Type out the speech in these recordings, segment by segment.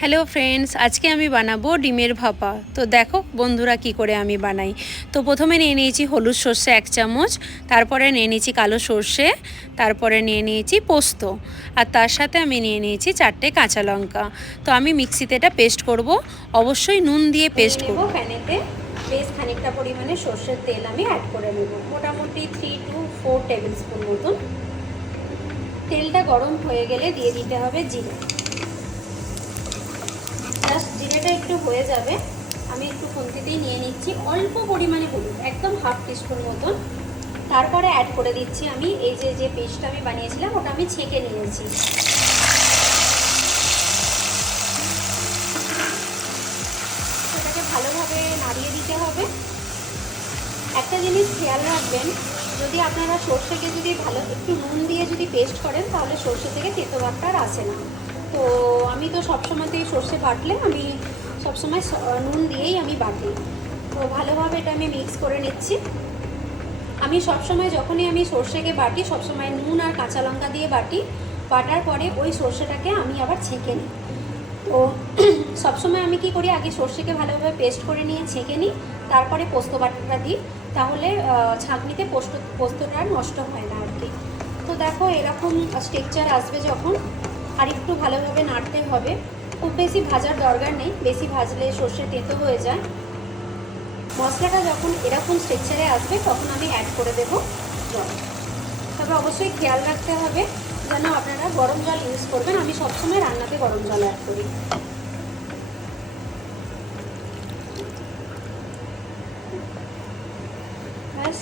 Hello friends, আজকে আমি বানাবো ডিমের ভাপা। তো দেখো বন্ধুরা কি করে আমি বানাই। তো প্রথমে নিয়ে নিয়েছি হলুদ সর্ষে 1 চামচ, তারপরে নিয়ে নিয়েছি কালো সর্ষে, তারপরে নিয়ে নিয়েছি পোস্ত, আর তার সাথে আমি নিয়ে নিয়েছি 4টে কাঁচা লঙ্কা। তো আমি মিক্সিতে এটা পেস্ট করব, অবশ্যই নুন দিয়ে পেস্ট করব। প্যানেতে বেশ খানিকটা পরিমাণে সর্ষের তেল আমি অ্যাড করে নেব, মোটামুটি 3 to 4 টেবিল স্পুন মতন। তেলটা গরম হয়ে গেলে দিয়ে দিতে হবে জিরে। জাস্ট জিরেটা একটু হয়ে যাবে, আমি একটু খুন্তিতেই নিয়ে নিচ্ছি অল্প পরিমাণে হলুদ, একদম হাফ টিস্পুন মতন। তারপরে অ্যাড করে দিচ্ছি আমি এই যে পেস্টটা আমি বানিয়েছিলাম, ওটা আমি ছেঁকে নিয়েছি। সেটাকে ভালোভাবে নাড়িয়ে দিতে হবে। একটা জিনিস খেয়াল রাখবেন, যদি আপনারা সর্ষেকে যদি ভালো একটু নুন দিয়ে যদি পেস্ট করেন, তাহলে সর্ষে থেকে তেতো ভাবটা আর আসে না। তো আমি তো সবসময়তেই সর্ষে বাটলে আমি সবসময় নুন দিয়েই আমি বাটি। তো ভালোভাবে এটা আমি মিক্স করে নিচ্ছি। আমি সবসময় যখনই আমি সর্ষেকে বাটি, সবসময় নুন আর কাঁচা লঙ্কা দিয়ে বাটি। বাটার পরে ওই সর্ষেটাকে আমি আবার ছেঁকে নিই। তো সবসময় আমি কি করি, আগে সর্ষেকে ভালোভাবে পেস্ট করে নিয়ে ছেঁকে নিই, তারপরে পোস্ত বাটাটা দিই। তাহলে ছাঁকনিতে পোস্তটা নষ্ট হয় না আর কি। তো দেখো এরকম স্ট্রাকচার আসবে যখন, আর একটু ভালোভাবে নাড়তে হবে। খুব বেশি ভাজার দরকার নেই, বেশি ভাজলে সর্ষে তেতো হয়ে যায়। মশলাটা যখন এরকম স্ট্রাকচারে আসবে, তখন আমি অ্যাড করে দেব জল। তবে অবশ্যই খেয়াল রাখতে হবে যেন আপনারা গরম জল ইউজ করবেন। আমি সবসময় রান্নাতে গরম জল অ্যাড করি। ব্যাস,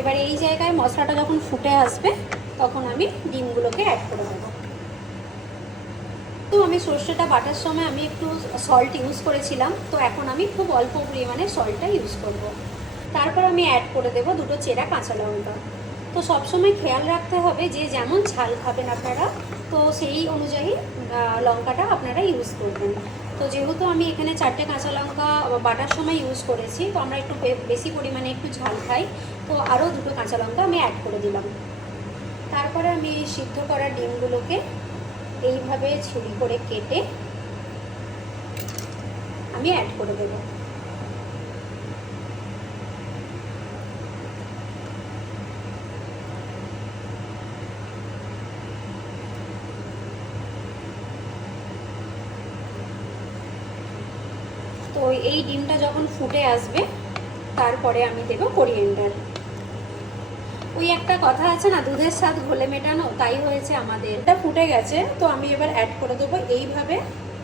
এবার এই জায়গায় মশলাটা যখন ফুটে আসবে, তখন আমি ডিমগুলোকে অ্যাড করে দেবো। তো আমি সর্ষেটা বাটার সময় আমি একটু সল্ট ইউজ করেছিলাম, তো এখন আমি খুব অল্প পরিমাণে সল্টটা ইউজ করব। তারপর আমি অ্যাড করে দেবো 2টো চেরা কাঁচা লঙ্কা। তো সবসময় খেয়াল রাখতে হবে যে যেমন ঝাল খাবেন আপনারা, তো সেই অনুযায়ী লঙ্কাটা আপনারা ইউজ করবেন। তো যেহেতু আমি এখানে 4টে কাঁচা লঙ্কা বাটার সময় ইউজ করেছি, তো আমরা একটু বেশি পরিমাণে একটু ঝাল খাই, তো আরও 2টো কাঁচা লঙ্কা আমি অ্যাড করে দিলাম। তারপরে আমি সিদ্ধ করা ডিমগুলোকে এইভাবে ছুরি করে কেটে আমি অ্যাড করে দেব। তো এই ডিমটা যখন ফুটে আসবে, তারপরে আমি দেব কোরিয়েন্ডার। ওই একটা কথা আছে না, দুধের স্বাদ ঘোলে মেটানো, তাই হয়েছে আমাদের। এটা ফুটে গেছে, তো আমি এবার অ্যাড করে দেবো এইভাবে